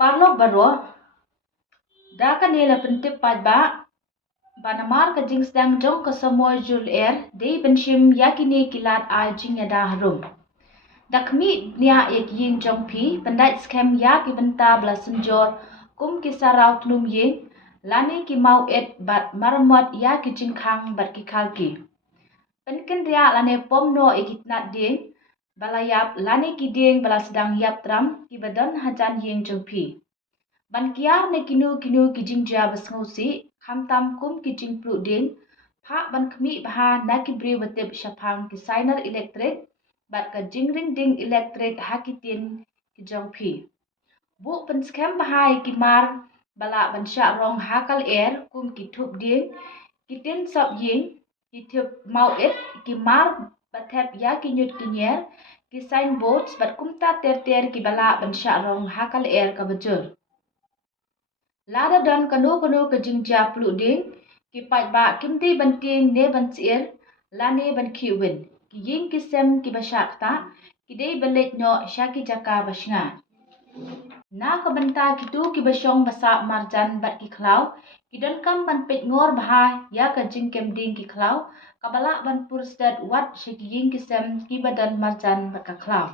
Parlok baro, da kanela pentip padba, banamar ka jing sedang jong ke semoy jul di benshim yakini kilat ai jing ada harum. Dakmi nia ek yin jong pi, pendait skem ya ki benta bela senjor, kum ki sarau tnum yin, lani ki mau et bat maramot ya ki jing khang bat ki kalki. Penken ria lani pom no ekit nat ding, balayap lani ki ding bala sedang yap tram, ki badan hajan yin jong pi. Ban kiar ne kinu ki jingja besngusi, hamtam kum ki jing plu ding, pak ban kemi baha na ki bri watip syapang ki sainer elektrik, bat ka jingring ding elektrik hakitin ki jong pi. Bu pen skem baha ki mar, bala ban syak rong hakal kum ki thup ding, ki tin sop ying, ki thup mau ki mar batep ya ki nyut ki nyer, ki sign boards bat kumta ter ki bala ban syak rong hakal ka bejur. Lada dan kanu ke jingja plu ding, ki pat ba kimti banting ne ban siir, lane ban kiwin, ki ying ki sem ki basyak ta, ki dei balik no syaki jaka basynga. Na ka banta ki tu ki basyong basak marjan bat ki klau, ki don kam ban pet ngor baha ya ka jing kem ding ki klau, ka balak ban pursdat wat syaki ying ki sem ki badan marjan bat ka klau.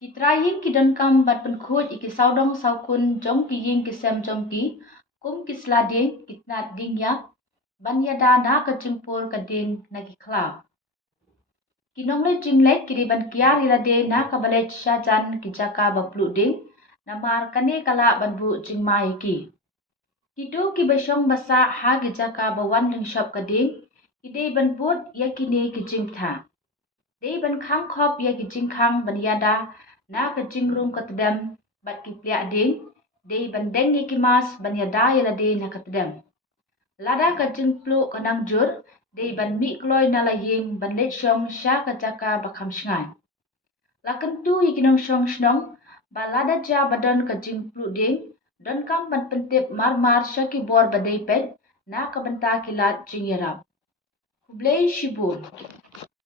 Ki traying ki don kam bat penkhut iki saudong saukun jong ki ying ki sem jong ki, kum ki slading ki nat ding yak, ban yada na ka jingpur ka ding na ki klau. Ki nongle jinglek ki di ban kiar ilade na ka balet syajan ki jaka baplu ding, namar kane kala ban bu jingmai ki. Ki tu ki basyong basa ha ki jaka bawan ling shop ka ding, ki dei ban put yakine ki jingtha. Dei ban khang khop ya ki jingkhang ban yada, na ka jingrung ka tedam bat ki pliak ding, dei ban dengi ki mas ban yada ilade na ka tedam. Lada ka jingplu ka nang jur, dei ban mi kloy na la ying ban let syong sya ka jaka bakam syngai. Lakan tu yikinong syong shnong, ba lada ja badan ka jingplu ding, don kam ban pentip mar sya ki bor badai pet, na ka benta kilat jingyarap. Hublei shibun.